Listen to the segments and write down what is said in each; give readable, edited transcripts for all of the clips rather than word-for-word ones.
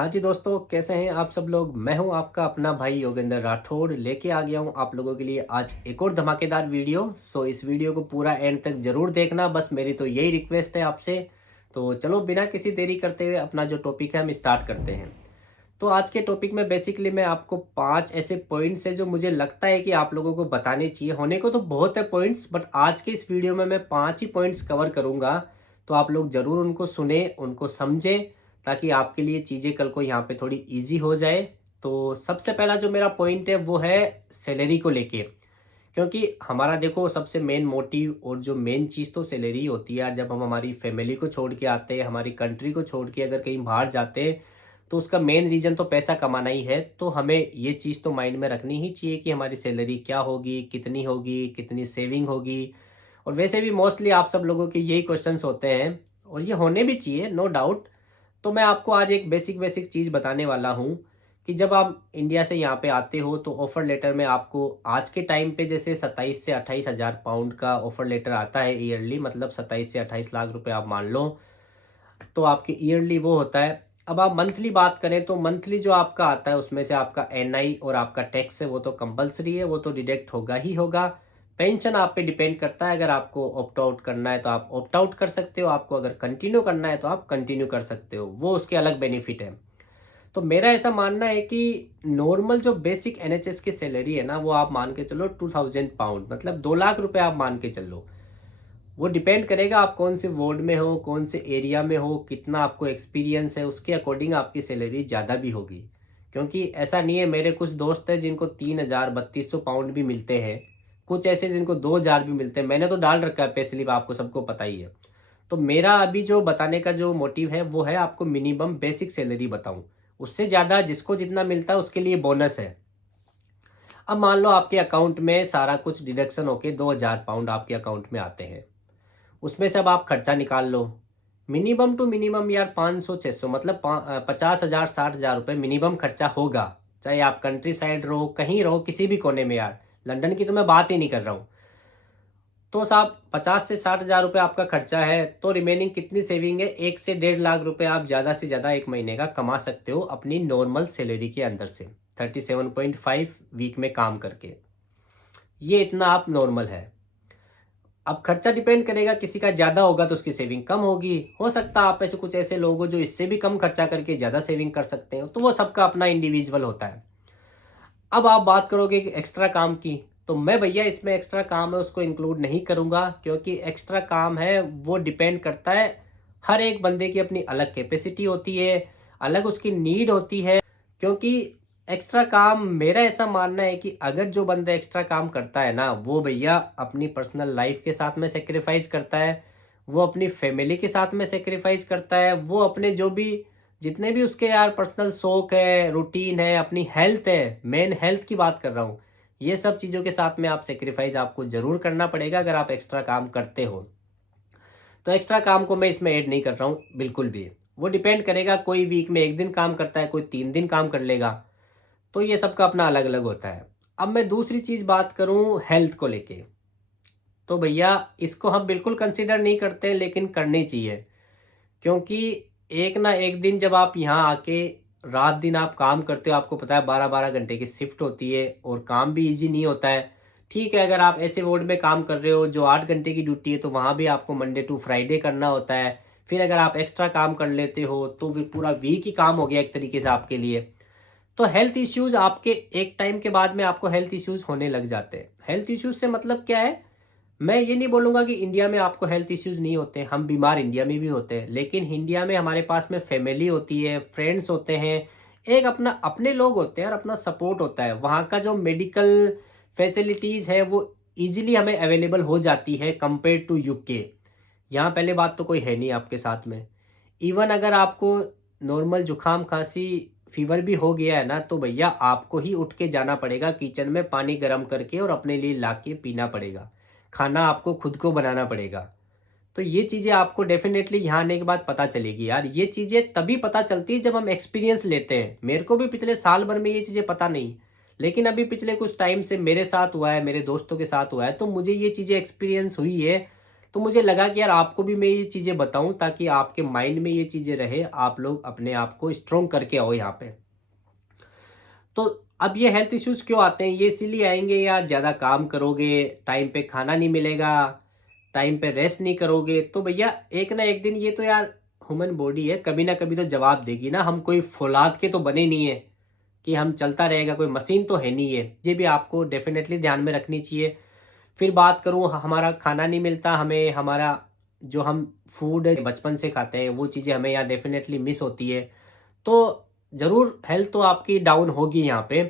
हाँ जी दोस्तों, कैसे हैं आप सब लोग। मैं हूं आपका अपना भाई योगेंद्र राठौड़, लेके आ गया हूं आप लोगों के लिए आज एक और धमाकेदार वीडियो। इस वीडियो को पूरा एंड तक जरूर देखना, बस मेरी तो यही रिक्वेस्ट है आपसे। तो चलो बिना किसी देरी करते हुए अपना जो टॉपिक है हम स्टार्ट करते हैं। तो आज के टॉपिक में बेसिकली मैं आपको 5 ऐसे पॉइंट्स है जो मुझे लगता है कि आप लोगों को बताने चाहिए। होने को तो बहुत है पॉइंट्स, बट आज के इस वीडियो में मैं 5 ही पॉइंट्स कवर करूंगा। तो आप लोग ज़रूर उनको सुने, उनको समझें, ताकि आपके लिए चीज़ें कल को यहाँ पे थोड़ी ईजी हो जाए। तो सबसे पहला जो मेरा पॉइंट है वो है सैलरी को लेके। क्योंकि हमारा देखो सबसे मेन मोटिव और जो मेन चीज़ तो सैलरी होती है यार। जब हम हमारी फैमिली को छोड़ के आते हैं, हमारी कंट्री को छोड़ के अगर कहीं बाहर जाते हैं, तो उसका मेन रीज़न तो पैसा कमाना ही है। तो हमें ये चीज़ तो माइंड में रखनी ही चाहिए कि हमारी सैलरी क्या होगी, कितनी सेविंग होगी। और वैसे भी मोस्टली आप सब लोगों के यही क्वेश्चंस होते हैं, और ये होने भी चाहिए, नो डाउट। तो मैं आपको आज एक बेसिक बेसिक चीज़ बताने वाला हूँ कि जब आप इंडिया से यहाँ पे आते हो तो ऑफ़र लेटर में आपको आज के टाइम पे जैसे 27 से 28 हज़ार पाउंड का ऑफ़र लेटर आता है ईयरली, मतलब 27 से 28 लाख रुपए आप मान लो। तो आपके ईयरली वो होता है। अब आप मंथली बात करें तो मंथली जो आपका आता है उसमें से आपका एनआई और आपका टैक्स है वो तो कंपलसरी है, वो तो डिडक्ट होगा ही होगा। पेंशन आप पे डिपेंड करता है, अगर आपको ऑप्ट आउट करना है तो आप ऑप्ट आउट कर सकते हो, आपको अगर कंटिन्यू करना है तो आप कंटिन्यू कर सकते हो, वो उसके अलग बेनिफिट है। तो मेरा ऐसा मानना है कि नॉर्मल जो बेसिक एनएचएस की सैलरी है ना, वो आप मान के चलो 2000 पाउंड, मतलब 2 लाख रुपए आप मान के चलो। वो डिपेंड करेगा आप कौन से वार्ड में हो, कौन से एरिया में हो, कितना आपको एक्सपीरियंस है, उसके अकॉर्डिंग आपकी सैलरी ज़्यादा भी होगी। क्योंकि ऐसा नहीं है, मेरे कुछ दोस्त हैं जिनको 3000 3200 पाउंड भी मिलते हैं, कुछ ऐसे जिनको 2000 भी मिलते हैं। मैंने तो डाल रखा है पे स्लिप, आपको सबको पता ही है। तो मेरा अभी जो बताने का जो मोटिव है वो है आपको मिनिमम बेसिक सैलरी बताऊं। उससे ज़्यादा जिसको जितना मिलता है उसके लिए बोनस है। अब मान लो आपके अकाउंट में सारा कुछ डिडक्शन होके 2000 पाउंड आपके अकाउंट में आते हैं, उसमें से अब आप खर्चा निकाल लो। मिनिमम टू मिनिमम यार 500 600, मतलब 50 हज़ार 60 हज़ार रुपये मिनिमम खर्चा होगा। चाहे आप कंट्री साइड रहो, कहीं रहो, किसी भी कोने में यार। लंदन की तो मैं बात ही नहीं कर रहा हूँ। तो साहब 50 से 60 हज़ार रुपये आपका खर्चा है, तो रिमेनिंग कितनी सेविंग है? 1 से 1.5 लाख रुपए आप ज़्यादा से ज़्यादा एक महीने का कमा सकते हो अपनी नॉर्मल सैलरी के अंदर से, 37.5 वीक में काम करके। ये इतना आप नॉर्मल है। अब खर्चा डिपेंड करेगा, किसी का ज़्यादा होगा तो उसकी सेविंग कम होगी। हो सकता है आप ऐसे कुछ ऐसे लोग हो जो इससे भी कम खर्चा करके ज़्यादा सेविंग कर सकते हो, तो वो सबका अपना इंडिविजुअल होता है। अब आप बात करोगे कि एक्स्ट्रा काम की, तो मैं भैया इसमें एक्स्ट्रा काम है उसको इंक्लूड नहीं करूँगा। क्योंकि एक्स्ट्रा काम है वो डिपेंड करता है, हर एक बंदे की अपनी अलग कैपेसिटी होती है, अलग उसकी नीड होती है। क्योंकि एक्स्ट्रा काम, मेरा ऐसा मानना है कि अगर जो बंदा एक्स्ट्रा काम करता है ना, वो भैया अपनी पर्सनल लाइफ के साथ में सेक्रीफाइस करता है, वो अपनी फैमिली के साथ में सेक्रीफाइस करता है, वो अपने जो भी जितने भी उसके यार पर्सनल शौक है, रूटीन है, अपनी हेल्थ है, मेन हेल्थ की बात कर रहा हूँ, ये सब चीज़ों के साथ में आप सेक्रीफाइस आपको ज़रूर करना पड़ेगा अगर आप एक्स्ट्रा काम करते हो। तो एक्स्ट्रा काम को मैं इसमें ऐड नहीं कर रहा हूँ बिल्कुल भी। वो डिपेंड करेगा, कोई वीक में 1 दिन काम करता है, कोई 3 दिन काम कर लेगा। तो ये सबका अपना अलग अलग होता है। अब मैं दूसरी चीज़ बात करूँ हेल्थ को लेके, तो भैया इसको हम बिल्कुल कंसिडर नहीं करते, लेकिन करनी चाहिए। क्योंकि एक ना एक दिन जब आप यहाँ आके रात दिन आप काम करते हो, आपको पता है 12-12 घंटे की शिफ्ट होती है और काम भी इजी नहीं होता है। ठीक है, अगर आप ऐसे वार्ड में काम कर रहे हो जो 8 घंटे की ड्यूटी है, तो वहाँ भी आपको मंडे टू फ्राइडे करना होता है। फिर अगर आप एक्स्ट्रा काम कर लेते हो तो फिर पूरा वीक ही काम हो गया एक तरीके से आपके लिए। तो हेल्थ इश्यूज़ आपके एक टाइम के बाद में आपको हेल्थ इश्यूज़ होने लग जाते हैं। हेल्थ इश्यूज़ से मतलब क्या है? मैं ये नहीं बोलूँगा कि इंडिया में आपको हेल्थ इश्यूज़ नहीं होते, हम बीमार इंडिया में भी होते हैं। लेकिन इंडिया में हमारे पास में फैमिली होती है, फ्रेंड्स होते हैं, एक अपना अपने लोग होते हैं और अपना सपोर्ट होता है। वहाँ का जो मेडिकल फैसिलिटीज़ है वो ईज़िली हमें अवेलेबल हो जाती है कंपेयर टू यूके। यहाँ पहले बात तो कोई है नहीं आपके साथ में। इवन अगर आपको नॉर्मल जुकाम खांसी फीवर भी हो गया है ना, तो भैया आपको ही उठ के जाना पड़ेगा किचन में पानी गर्म करके और अपने लिए ला के पीना पड़ेगा। खाना आपको खुद को बनाना पड़ेगा। तो ये चीज़ें आपको डेफ़िनेटली यहाँ आने के बाद पता चलेगी यार। ये चीज़ें तभी पता चलती है जब हम एक्सपीरियंस लेते हैं। मेरे को भी पिछले साल भर में ये चीज़ें पता नहीं, लेकिन अभी पिछले कुछ टाइम से मेरे साथ हुआ है, मेरे दोस्तों के साथ हुआ है, तो मुझे ये चीज़ें एक्सपीरियंस हुई है। तो मुझे लगा कि यार आपको भी मैं ये चीज़ें बताऊं ताकि आपके माइंड में ये चीज़ें रहे, आप लोग अपने आप को स्ट्रॉन्ग करके आओ यहाँ पे। तो अब ये हेल्थ इश्यूज़ क्यों आते हैं? ये इसीलिए आएँगे यार, ज़्यादा काम करोगे, टाइम पे खाना नहीं मिलेगा, टाइम पे रेस्ट नहीं करोगे, तो भैया एक ना एक दिन ये तो यार ह्यूमन बॉडी है, कभी ना कभी तो जवाब देगी ना। हम कोई फ़ौलाद के तो बने नहीं है कि हम चलता रहेगा, कोई मशीन तो है नहीं है। ये भी आपको डेफ़िनेटली ध्यान में रखनी चाहिए। फिर बात करूँ, हमारा खाना नहीं मिलता हमें, हमारा जो हम फूड बचपन से खाते हैं वो चीज़ें हमें यहाँ डेफ़िनेटली मिस होती है। तो ज़रूर हेल्थ तो आपकी डाउन होगी यहाँ पे।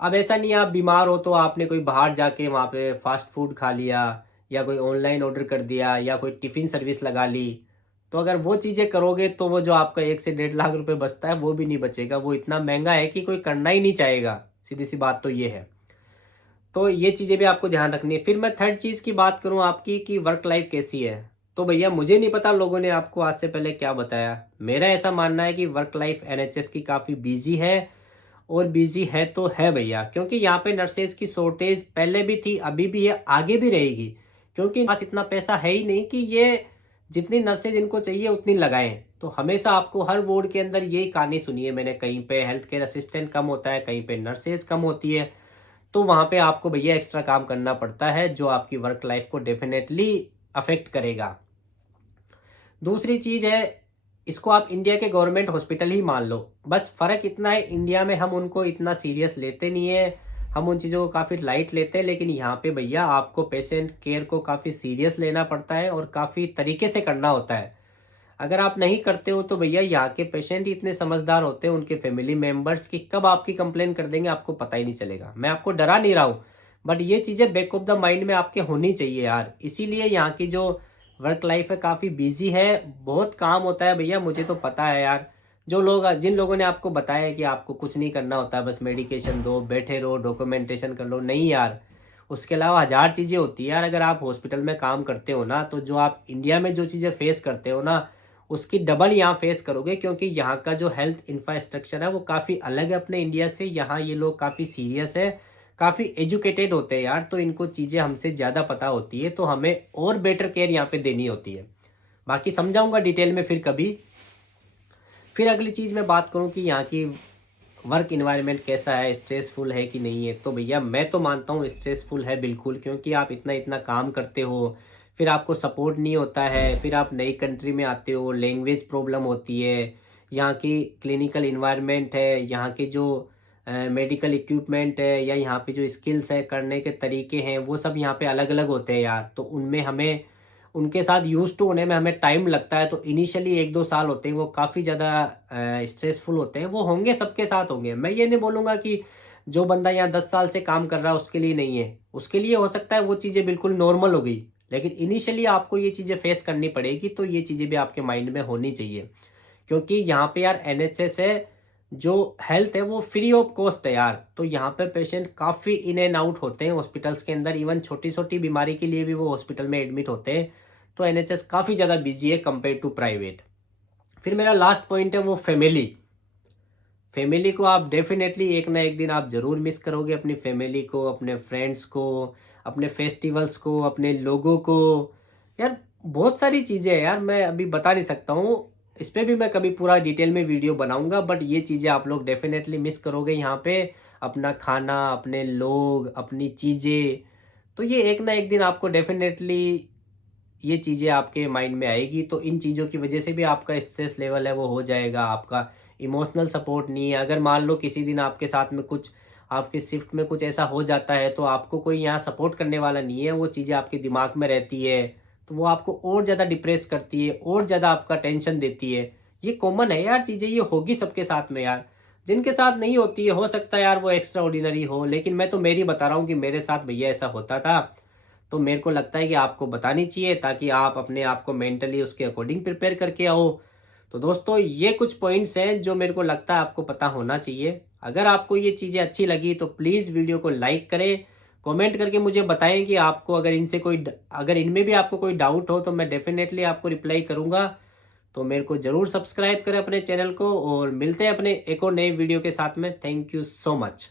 अब ऐसा नहीं है आप बीमार हो तो आपने कोई बाहर जाके वहाँ पे फ़ास्ट फूड खा लिया या कोई ऑनलाइन ऑर्डर कर दिया या कोई टिफ़िन सर्विस लगा ली। तो अगर वो चीज़ें करोगे तो वो जो आपका 1 से 1.5 लाख रुपए बचता है वो भी नहीं बचेगा। वो इतना महँगा है कि कोई करना ही नहीं चाहेगा। सीधी-सी बात तो ये है। तो ये चीज़ें भी आपको ध्यान रखनी है। फिर मैं थर्ड चीज़ की बात करूँ आपकी कि वर्क लाइफ़ कैसी है? तो भैया मुझे नहीं पता लोगों ने आपको आज से पहले क्या बताया। मेरा ऐसा मानना है कि वर्क लाइफ़ एनएचएस की काफ़ी बिज़ी है और बिज़ी है तो है भैया, क्योंकि यहाँ पे नर्सेज़ की शॉर्टेज पहले भी थी, अभी भी है, आगे भी रहेगी। क्योंकि पास इतना पैसा है ही नहीं कि ये जितनी नर्सेज़ इनको चाहिए उतनी लगाएँ। तो हमेशा आपको हर वार्ड के अंदर यही कहानी सुनी है मैंने, कहीं पे हेल्थ केयर असिस्टेंट कम होता है, कहीं पे नर्सेज़ कम होती है। तो वहाँ पे आपको भैया एक्स्ट्रा काम करना पड़ता है जो आपकी वर्क लाइफ़ को डेफ़िनेटली अफ़ेक्ट करेगा। दूसरी चीज़ है, इसको आप इंडिया के गवर्नमेंट हॉस्पिटल ही मान लो। बस फ़र्क इतना है, इंडिया में हम उनको इतना सीरियस लेते नहीं है, हम उन चीज़ों को काफ़ी लाइट लेते हैं। लेकिन यहाँ पे भैया आपको पेशेंट केयर को काफ़ी सीरियस लेना पड़ता है और काफ़ी तरीके से करना होता है। अगर आप नहीं करते हो तो भैया यहाँ के पेशेंट ही इतने समझदार होते हैं, उनके फैमिली मेंबर्स, कि कब आपकी कंप्लेन कर देंगे आपको पता ही नहीं चलेगा। मैं आपको डरा नहीं रहा हूँ, बट ये चीज़ें बैक ऑफ द माइंड में आपके होनी चाहिए यार। इसीलिए यहाँ की जो वर्क लाइफ है काफ़ी बिजी है, बहुत काम होता है भैया, मुझे तो पता है यार। जो लोग, जिन लोगों ने आपको बताया है कि आपको कुछ नहीं करना होता है, बस मेडिकेशन दो, बैठे रहो, डॉक्यूमेंटेशन कर लो, नहीं यार, उसके अलावा हज़ार चीज़ें होती है यार। अगर आप हॉस्पिटल में काम करते हो ना, तो जो आप इंडिया में जो चीज़ें फेस करते हो ना, उसकी डबल यहाँ फेस करोगे, क्योंकि यहाँ का जो हेल्थ इंफ्रास्ट्रक्चर है वो काफ़ी अलग है अपने इंडिया से। यहाँ ये लोग काफ़ी सीरियस है, काफ़ी एजुकेटेड होते हैं यार, तो इनको चीज़ें हमसे ज़्यादा पता होती है, तो हमें और बेटर केयर यहाँ पे देनी होती है। बाकी समझाऊंगा डिटेल में फिर कभी। फिर अगली चीज़ मैं बात करूँ कि यहाँ की वर्क इन्वायरमेंट कैसा है, स्ट्रेसफुल है कि नहीं है, तो भैया मैं तो मानता हूँ स्ट्रेसफुल है बिल्कुल, क्योंकि आप इतना इतना काम करते हो, फिर आपको सपोर्ट नहीं होता है, फिर आप नई कंट्री में आते हो, लैंग्वेज प्रॉब्लम होती है, यहाँ की क्लिनिकल इन्वायरमेंट है, यहाँ के जो मेडिकल इक्विपमेंट है, या यहाँ पे जो स्किल्स है, करने के तरीके हैं, वो सब यहाँ पे अलग अलग होते हैं यार। तो उनमें हमें, उनके साथ यूज़ टू होने में हमें टाइम लगता है। तो इनिशियली 1-2 साल होते हैं वो काफ़ी ज़्यादा स्ट्रेसफुल होते हैं, वो होंगे, सबके साथ होंगे। मैं ये नहीं बोलूँगा कि जो बंदा यहाँ 10 साल से काम कर रहा है उसके लिए नहीं है, उसके लिए हो सकता है वो चीज़ें बिल्कुल नॉर्मल हो गई। लेकिन इनिशियली आपको ये चीज़ें फेस करनी पड़ेगी, तो ये चीज़ें भी आपके माइंड में होनी चाहिए। क्योंकि यहाँ पे यार एनएचएस है, जो हेल्थ है वो फ्री ऑफ कॉस्ट है यार। तो यहाँ पे पेशेंट काफ़ी इन एंड आउट होते हैं हॉस्पिटल्स के अंदर, इवन छोटी-छोटी बीमारी के लिए भी वो हॉस्पिटल में एडमिट होते हैं। तो एनएचएस काफ़ी ज़्यादा बिज़ी है कंपेयर टू प्राइवेट। फिर मेरा लास्ट पॉइंट है वो फैमिली। फैमिली को आप डेफ़िनेटली एक ना एक दिन आप ज़रूर मिस करोगे, अपनी फैमिली को, अपने फ्रेंड्स को, अपने फेस्टिवल्स को, अपने लोगों को। यार बहुत सारी चीज़ें हैं यार, मैं अभी बता नहीं सकता हूँ। इस पे भी मैं कभी पूरा डिटेल में वीडियो बनाऊँगा, बट ये चीज़ें आप लोग डेफ़िनेटली मिस करोगे यहाँ पे। अपना खाना, अपने लोग, अपनी चीज़ें। तो ये एक ना एक दिन आपको डेफ़िनेटली ये चीज़ें आपके माइंड में आएगी, तो इन चीज़ों की वजह से भी आपका स्ट्रेस लेवल है वो हो जाएगा, आपका इमोशनल सपोर्ट नहीं है। अगर मान लो किसी दिन आपके साथ में कुछ, आपके शिफ्ट में कुछ ऐसा हो जाता है, तो आपको कोई यहाँ सपोर्ट करने वाला नहीं है, वो चीज़ें आपके दिमाग में रहती है, तो वो आपको और ज़्यादा डिप्रेस करती है, और ज़्यादा आपका टेंशन देती है। ये कॉमन है यार चीज़ें, ये होगी सबके साथ में यार। जिनके साथ नहीं होती है, हो सकता है यार वो एक्स्ट्रा ऑर्डिनरी हो, लेकिन मैं तो मेरी बता रहा हूँ कि मेरे साथ भैया ऐसा होता था। तो मेरे को लगता है कि आपको बतानी चाहिए, ताकि आप अपने आप को मेंटली उसके अकॉर्डिंग प्रिपेयर करके आओ। तो दोस्तों ये कुछ पॉइंट्स हैं जो मेरे को लगता है आपको पता होना चाहिए। अगर आपको ये चीज़ें अच्छी लगी तो प्लीज़ वीडियो को लाइक करें, कमेंट करके मुझे बताएं कि आपको अगर इनसे कोई अगर इनमें भी आपको कोई डाउट हो तो मैं डेफ़िनेटली आपको रिप्लाई करूँगा। तो मेरे को ज़रूर सब्सक्राइब करें अपने चैनल को, और मिलते हैं अपने एक और नए वीडियो के साथ में। Thank you so much.